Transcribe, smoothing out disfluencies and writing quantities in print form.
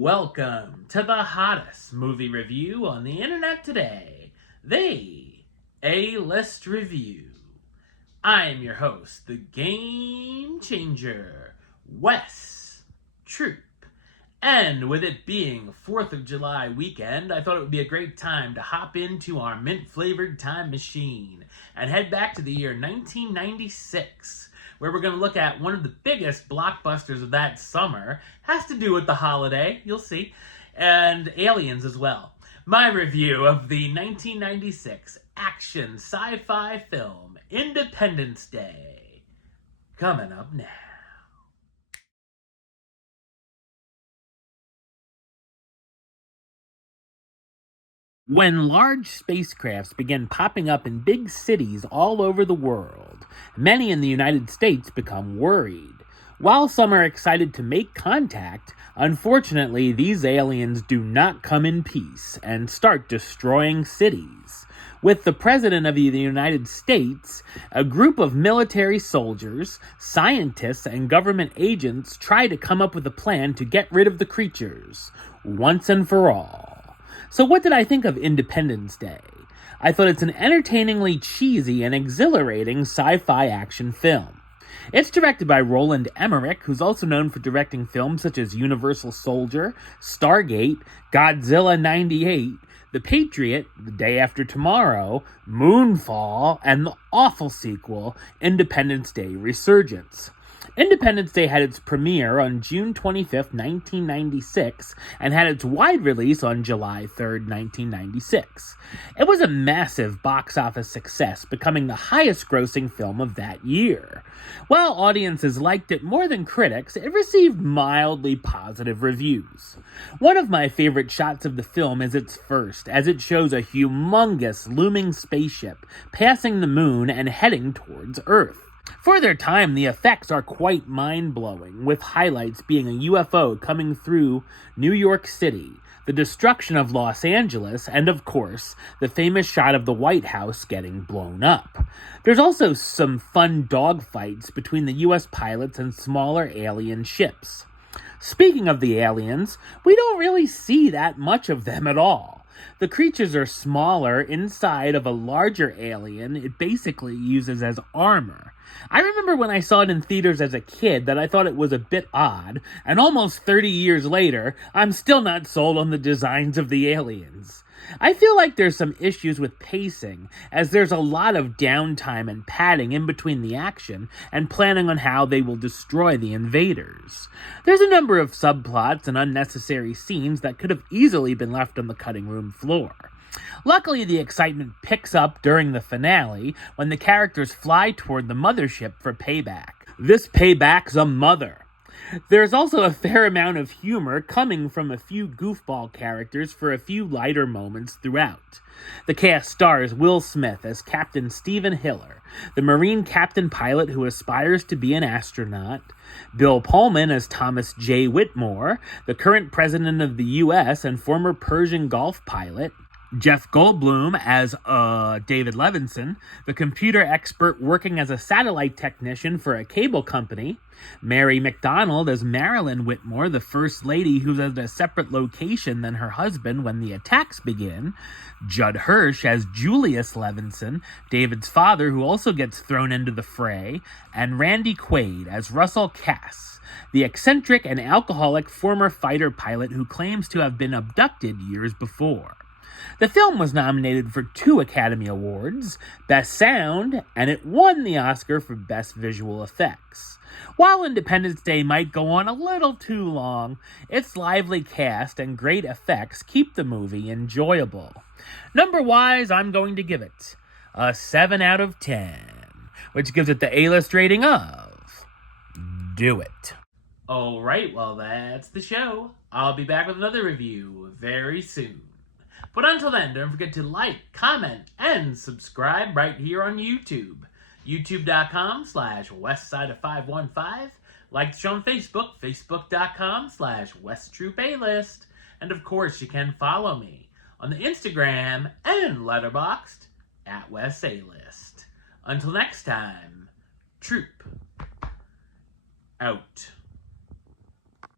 Welcome to the hottest movie review on the internet today, the A-List Review. I am your host, the Game Changer, Wes Troop. And with it being 4th of July weekend, I thought it would be a great time to hop into our mint-flavored time machine and head back to the year 1996, where we're going to look at one of the biggest blockbusters of that summer. Has to do with the holiday, you'll see, and aliens as well. My review of the 1996 action sci-fi film Independence Day, coming up now. When large spacecrafts began popping up in big cities all over the world, many in the United States become worried. While some are excited to make contact, unfortunately, these aliens do not come in peace and start destroying cities. With the President of the United States, a group of military soldiers, scientists, and government agents try to come up with a plan to get rid of the creatures, once and for all. So what did I think of Independence Day? I thought it's an entertainingly cheesy and exhilarating sci-fi action film. It's directed by Roland Emmerich, who's also known for directing films such as Universal Soldier, Stargate, Godzilla 98, The Patriot, The Day After Tomorrow, Moonfall, and the awful sequel, Independence Day Resurgence. Independence Day had its premiere on June 25, 1996, and had its wide release on July 3, 1996. It was a massive box office success, becoming the highest-grossing film of that year. While audiences liked it more than critics, it received mildly positive reviews. One of my favorite shots of the film is its first, as it shows a humongous looming spaceship passing the moon and heading towards Earth. For their time, the effects are quite mind-blowing, with highlights being a UFO coming through New York City, the destruction of Los Angeles, and of course, the famous shot of the White House getting blown up. There's also some fun dogfights between the US pilots and smaller alien ships. Speaking of the aliens, we don't really see that much of them at all. The creatures are smaller inside of a larger alien it basically uses as armor. I remember when I saw it in theaters as a kid that I thought it was a bit odd, and almost 30 years later, I'm still not sold on the designs of the aliens. I feel like there's some issues with pacing, as there's a lot of downtime and padding in between the action and planning on how they will destroy the invaders. There's a number of subplots and unnecessary scenes that could have easily been left on the cutting room floor. Luckily, the excitement picks up during the finale when the characters fly toward the mothership for payback. This payback's a mother. There's also a fair amount of humor coming from a few goofball characters for a few lighter moments throughout. The cast stars Will Smith as Captain Stephen Hiller, the Marine captain pilot who aspires to be an astronaut, Bill Pullman as Thomas J. Whitmore, the current president of the U.S. and former Persian Gulf pilot, Jeff Goldblum as David Levinson, the computer expert working as a satellite technician for a cable company, Mary McDonald as Marilyn Whitmore, the first lady who's at a separate location than her husband when the attacks begin, Judd Hirsch as Julius Levinson, David's father who also gets thrown into the fray, and Randy Quaid as Russell Cass, the eccentric and alcoholic former fighter pilot who claims to have been abducted years before. The film was nominated for 2 Academy Awards, Best Sound, and it won the Oscar for Best Visual Effects. While Independence Day might go on a little too long, its lively cast and great effects keep the movie enjoyable. Number-wise, I'm going to give it a 7 out of 10, which gives it the A-list rating of Do It. Alright, well that's the show. I'll be back with another review very soon. But until then, don't forget to like, comment, and subscribe right here on YouTube. YouTube.com/Westside515. Like the show on Facebook, Facebook.com/WestTroopAlist. And of course, you can follow me on the Instagram and Letterboxd @WestAlist. Until next time, Troop out.